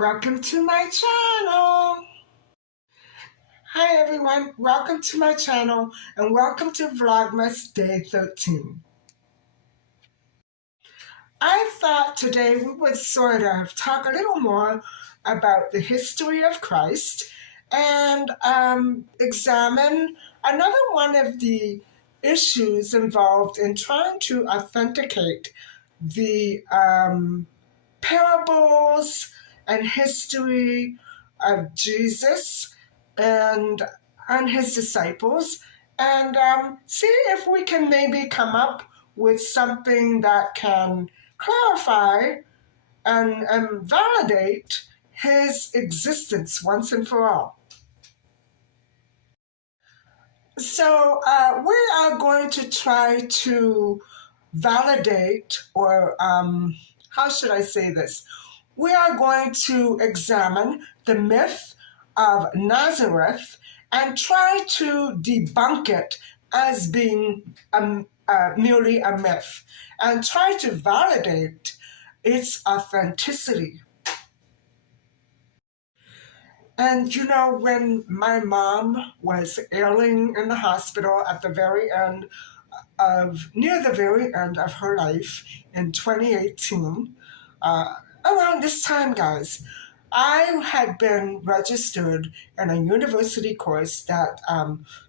Welcome to my channel. Hi everyone, welcome to my channel and welcome to Vlogmas Day 13. I thought today we would sort of talk a little more about the history of Christ and examine another one of the issues involved in trying to authenticate the parables and history of Jesus and his disciples, and see if we can maybe come up with something that can clarify and validate his existence once and for all. So we are going to try to validate, or how should I say this? We are going to examine the myth of Nazareth and try to debunk it as being merely a myth and try to validate its authenticity. And you know, when my mom was ailing in the hospital at the very end near the very end of her life in 2018, around this time, guys, I had been registered in a university course that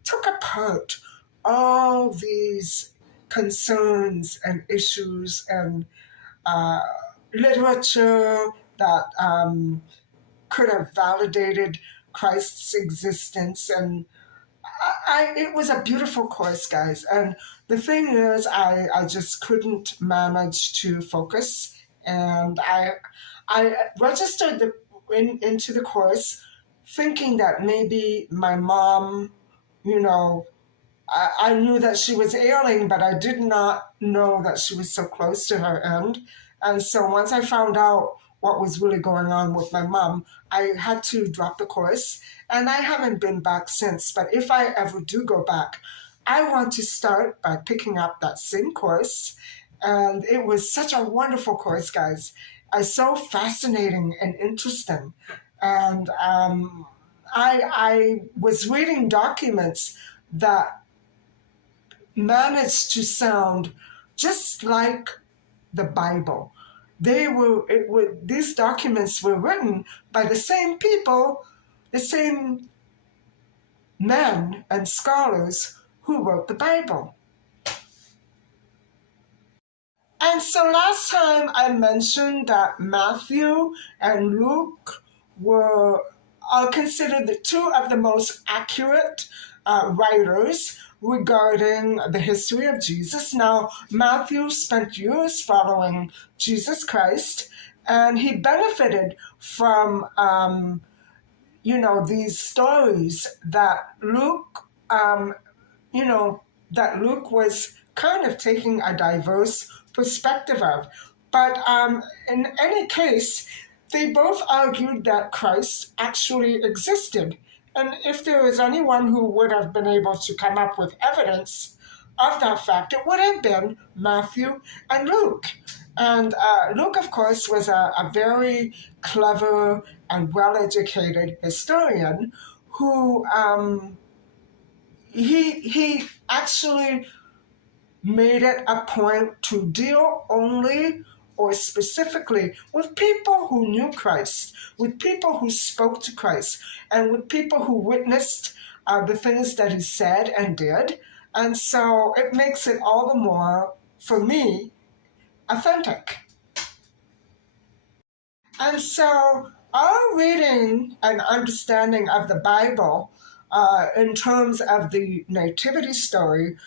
took apart all these concerns and issues and literature that could have validated Christ's existence. And it was a beautiful course, guys. And the thing is, I just couldn't manage to focus. And I registered into the course thinking that maybe my mom, you know, I knew that she was ailing, but I did not know that she was so close to her end. And so once I found out what was really going on with my mom, I had to drop the course, and I haven't been back since. But if I ever do go back, I want to start by picking up that same course. And it was such a wonderful course, guys. It's so fascinating and interesting. And I was reading documents that managed to sound just like the Bible. These documents were written by the same people, the same men and scholars who wrote the Bible. And so last time I mentioned that Matthew and Luke are considered the two of the most accurate writers regarding the history of Jesus. Now, Matthew spent years following Jesus Christ, and he benefited from, these stories that Luke, that Luke was kind of taking a diverse perspective of. But in any case, they both argued that Christ actually existed. And if there was anyone who would have been able to come up with evidence of that fact, it would have been Matthew and Luke. And Luke, of course, was a very clever and well-educated historian who he actually made it a point to deal only or specifically with people who knew Christ, with people who spoke to Christ, and with people who witnessed the things that he said and did. And so it makes it all the more, for me, authentic. And so our reading and understanding of the Bible in terms of the nativity story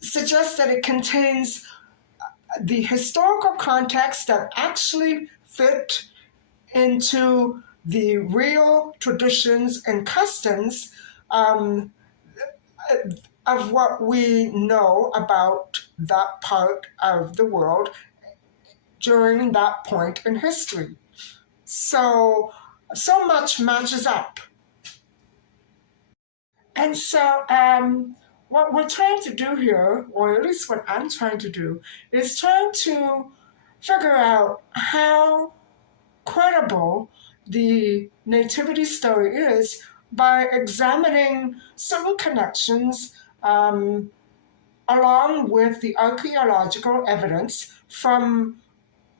suggests that it contains the historical context that actually fit into the real traditions and customs of what we know about that part of the world during that point in history. So much matches up. And so what we're trying to do here, or at least what I'm trying to do, is trying to figure out how credible the nativity story is by examining certain connections along with the archaeological evidence from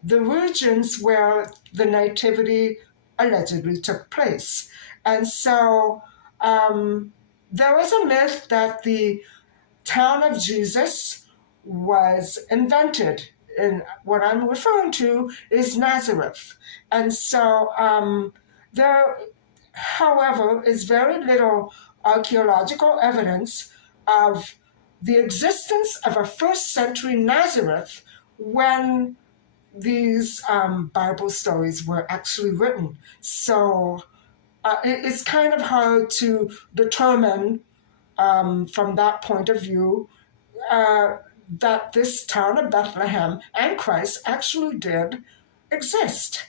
the regions where the nativity allegedly took place. And so there is a myth that the town of Jesus was invented. And what I'm referring to is Nazareth. And so there, however, is very little archaeological evidence of the existence of a first century Nazareth when these Bible stories were actually written. So it's kind of hard to determine from that point of view that this town of Bethlehem and Christ actually did exist.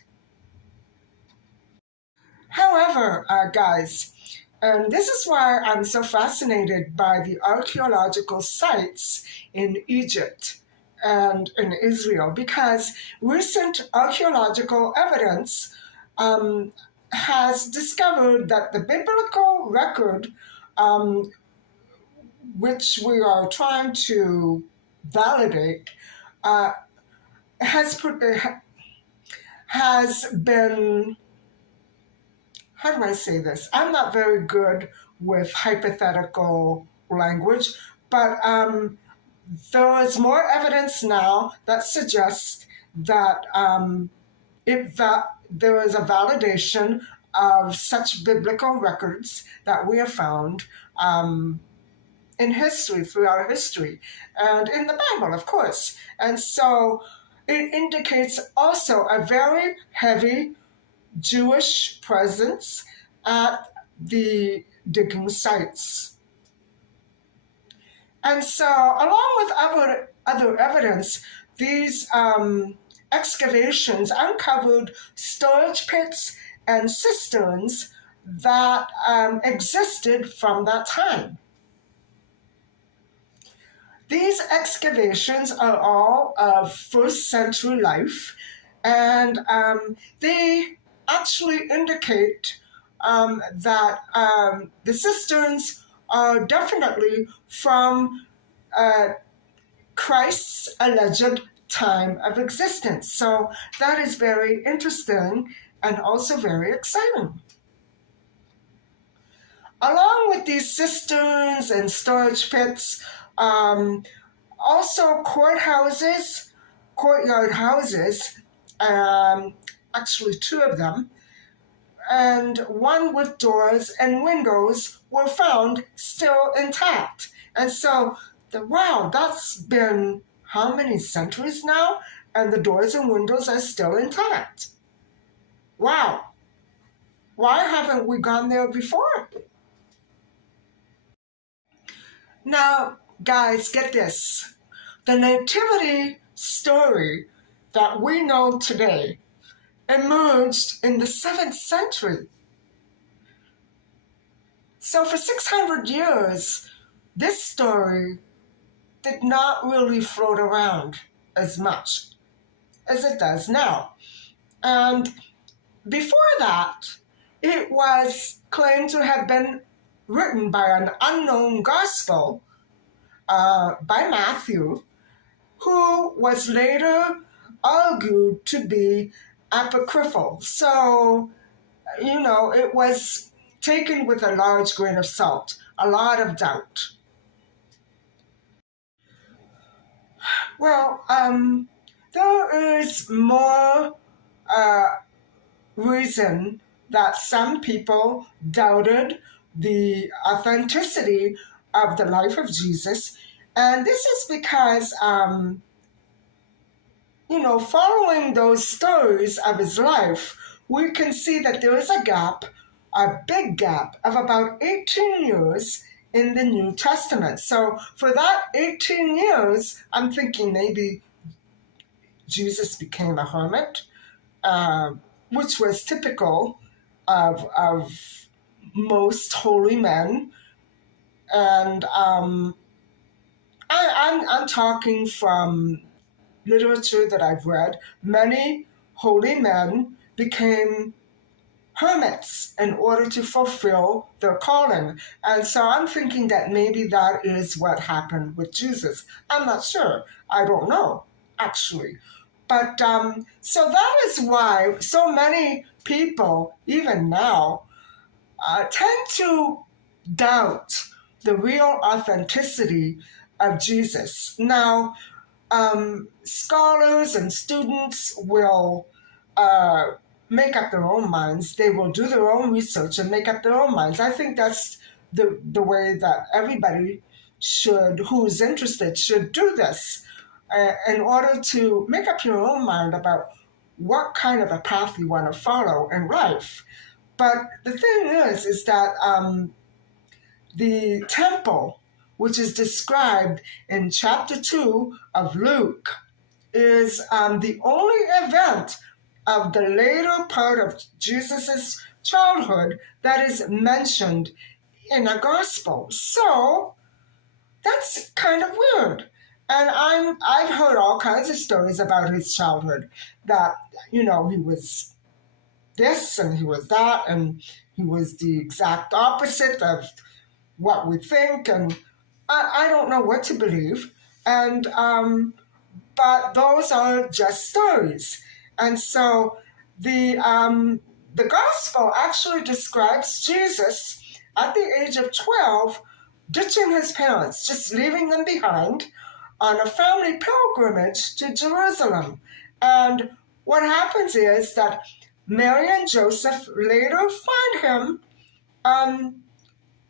However, guys, and this is why I'm so fascinated by the archaeological sites in Egypt and in Israel, because recent archaeological evidence has discovered that the biblical record, which we are trying to validate, uh, has has been, how do I say this? I'm not very good with hypothetical language, but there is more evidence now that suggests that there is a validation of such biblical records that we have found in history, throughout history, and in the Bible, of course. And so it indicates also a very heavy Jewish presence at the digging sites. And so, along with other evidence, these excavations uncovered storage pits and cisterns that existed from that time. These excavations are all of first century life, and they actually indicate that the cisterns are definitely from Christ's alleged time of existence. So that is very interesting and also very exciting. Along with these cisterns and storage pits, also courtyard houses, actually two of them, and one with doors and windows were found still intact. And so, wow, that's been how many centuries now? And the doors and windows are still intact. Wow. Why haven't we gone there before? Now, guys, get this. The nativity story that we know today emerged in the 7th century. So for 600 years, this story did not really float around as much as it does now. And before that, it was claimed to have been written by an unknown gospel by Matthew, who was later argued to be apocryphal. So, it was taken with a large grain of salt, a lot of doubt. Well, there is more reason that some people doubted the authenticity of the life of Jesus. And this is because, following those stories of his life, we can see that there is a big gap of about 18 years in the New Testament. So for that 18 years, I'm thinking maybe Jesus became a hermit, which was typical of most holy men. And I'm talking from literature that I've read. Many holy men became hermits in order to fulfill their calling. And so I'm thinking that maybe that is what happened with Jesus. I'm not sure. I don't know, actually. But so that is why so many people, even now, tend to doubt the real authenticity of Jesus. Now, scholars and students will make up their own minds. They will do their own research and make up their own minds. I think that's the way that everybody should, who's interested, should do this in order to make up your own mind about what kind of a path you want to follow in life. But the thing is that the temple, which is described in chapter 2 of Luke, is the only event of the later part of Jesus's childhood that is mentioned in a gospel. So that's kind of weird. And I've heard all kinds of stories about his childhood, that, he was this and he was that, and he was the exact opposite of what we think, and I don't know what to believe. And but those are just stories. And so the gospel actually describes Jesus at the age of 12 ditching his parents, just leaving them behind on a family pilgrimage to Jerusalem. And what happens is that Mary and Joseph later find him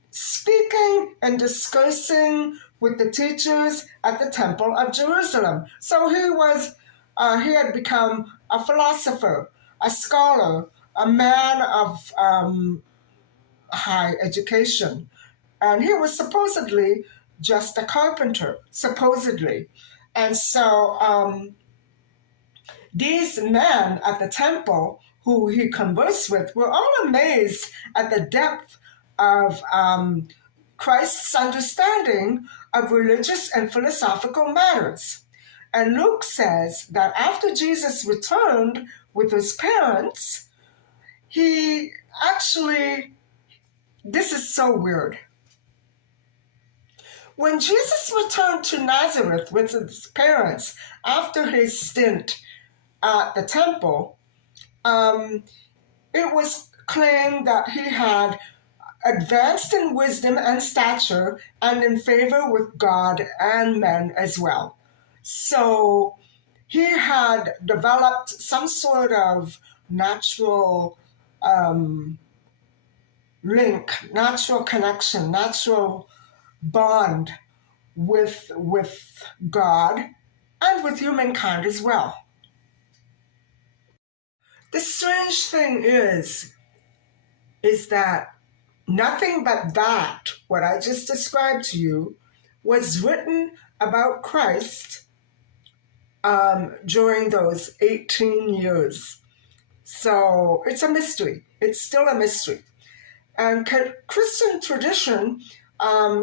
speaking and discussing with the teachers at the Temple of Jerusalem. So he had become a philosopher, a scholar, a man of high education. And he was supposedly just a carpenter, supposedly. And so these men at the temple who he conversed with were all amazed at the depth of Christ's understanding of religious and philosophical matters. And Luke says that after Jesus returned with his parents, he actually, this is so weird. When Jesus returned to Nazareth with his parents after his stint at the temple, it was claimed that he had advanced in wisdom and stature and in favor with God and men as well. So he had developed some sort of natural link, natural connection, natural bond with God and with humankind as well. The strange thing is that nothing but that, what I just described to you, was written about Christ during those 18 years. So it's a mystery. It's still a mystery. And Christian tradition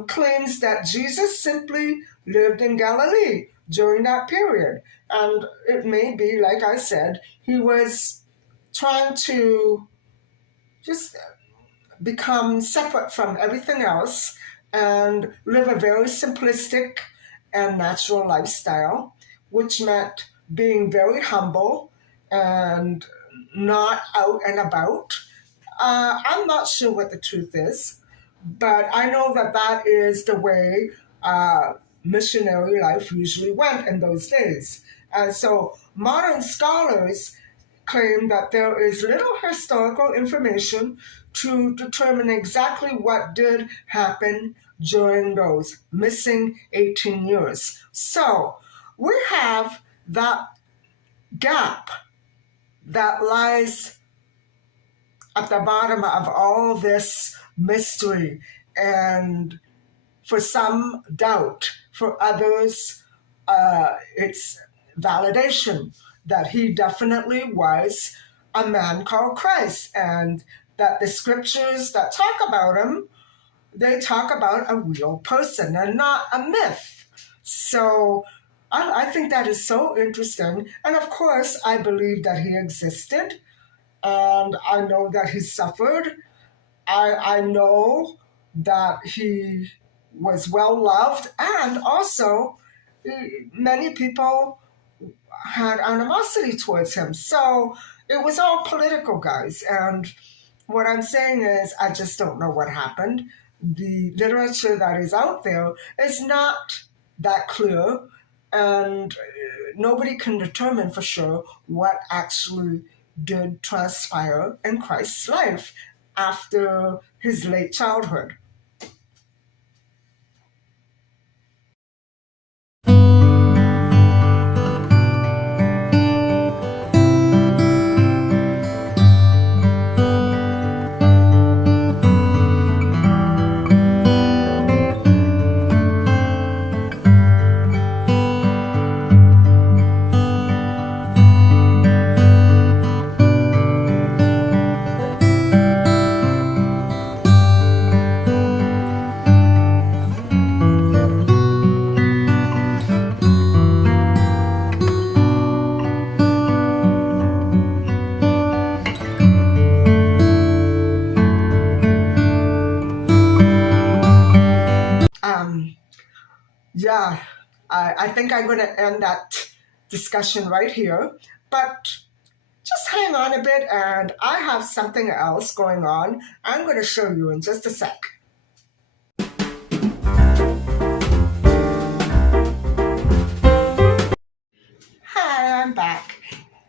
claims that Jesus simply lived in Galilee during that period. And it may be, like I said, he was trying to just become separate from everything else and live a very simplistic and natural lifestyle, which meant being very humble and not out and about. I'm not sure what the truth is, but I know that that is the way missionary life usually went in those days. And so modern scholars claim that there is little historical information to determine exactly what did happen during those missing 18 years. So we have that gap that lies at the bottom of all this mystery, and for some doubt, for others it's validation that he definitely was a man called Christ, and that the scriptures that talk about him, they talk about a real person and not a myth. So I think that is so interesting. And of course, I believe that he existed. and I know that he suffered. I know that he was well loved, and also many people had animosity towards him. So it was all political, guys. And what I'm saying is, I just don't know what happened. The literature that is out there is not that clear, and nobody can determine for sure what actually did transpire in Christ's life after his late childhood. Um, yeah, I think I'm going to end that discussion right here. But just hang on a bit, and I have something else going on. I'm going to show you in just a sec. Hi, I'm back.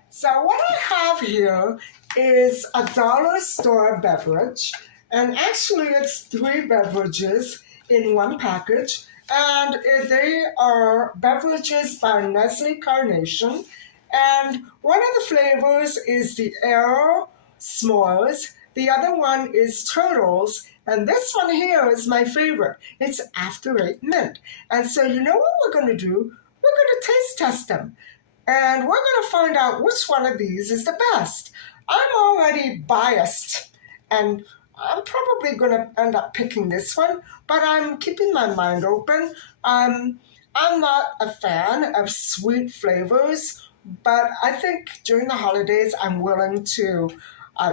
So what I have here is a dollar store beverage, and actually it's 3 beverages in one package, and they are beverages by Nestle Carnation, and one of the flavors is the Aero S'mores, the other one is Turtles, and this one here is my favorite. It's After Eight Mint. And so you know what we're going to do? We're going to taste test them. And we're going to find out which one of these is the best. I'm already biased, and I'm probably going to end up picking this one, but I'm keeping my mind open. I'm not a fan of sweet flavors, but I think during the holidays I'm willing to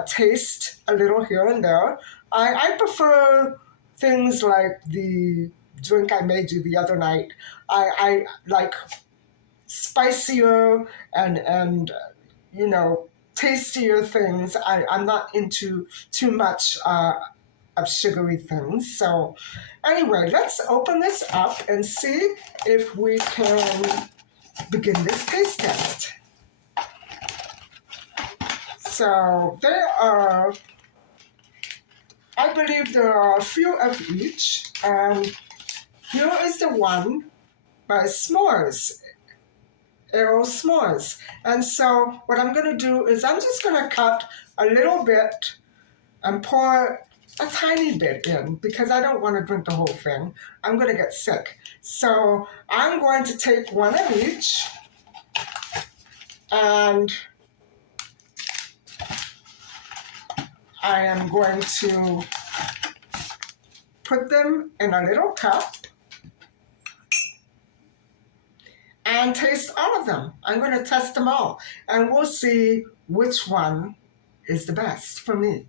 taste a little here and there. I prefer things like the drink I made you the other night. I like spicier and tastier things. I'm not into too much of sugary things. So anyway, let's open this up and see if we can begin this taste test. So I believe there are a few of each, and here is the one by S'mores. Aero S'mores. And so what I'm going to do is I'm just going to cut a little bit and pour a tiny bit in because I don't want to drink the whole thing. I'm going to get sick. So I'm going to take one of each, and I am going to put them in a little cup and taste all of them. I'm going to test them all, and we'll see which one is the best for me.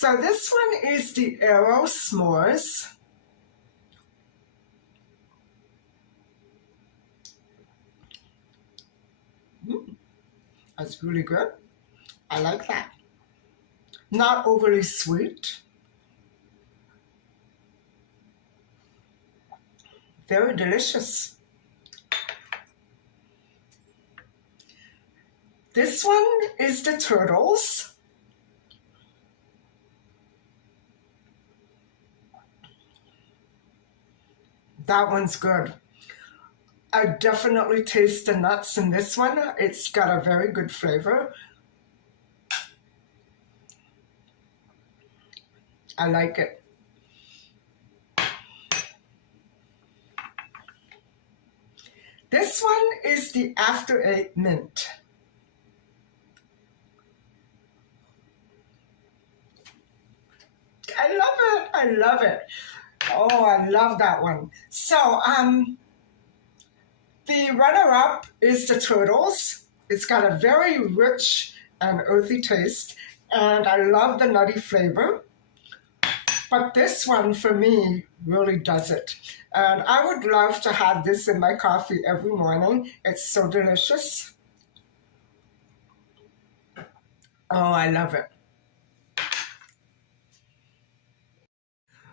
So this one is the Aero S'mores. That's really good. I like that. Not overly sweet. Very delicious. This one is the turtles. That one's good. I definitely taste the nuts in this one. It's got a very good flavor. I like it. This one is the After Eight Mint. I love it. I love it. Oh, I love that one. So, the runner-up is the turtles. It's got a very rich and earthy taste, and I love the nutty flavor. But this one, for me, really does it. And I would love to have this in my coffee every morning. It's so delicious. Oh, I love it.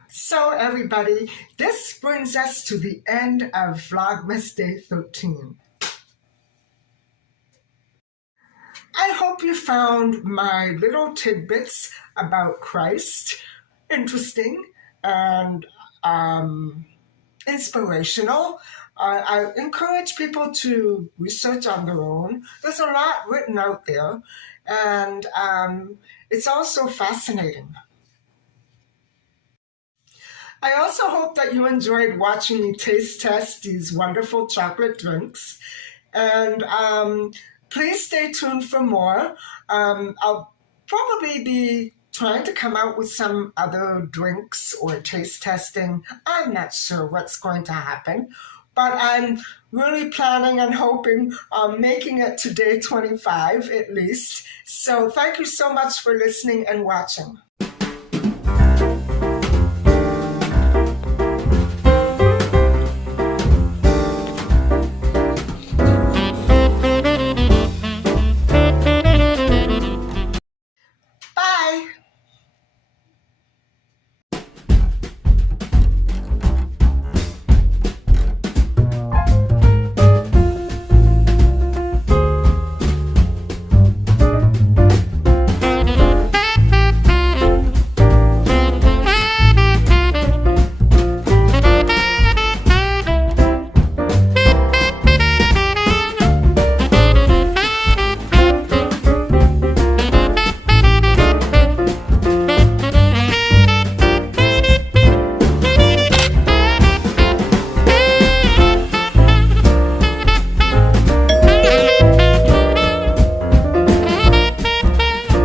So everybody, this brings us to the end of Vlogmas Day 13. I hope you found my little tidbits about Christ interesting and inspirational. I encourage people to research on their own. There's a lot written out there, and it's also fascinating. I also hope that you enjoyed watching me taste test these wonderful chocolate drinks. And please stay tuned for more. I'll probably be trying to come out with some other drinks or taste testing. I'm not sure what's going to happen, but I'm really planning and hoping on making it to day 25 at least. So thank you so much for listening and watching.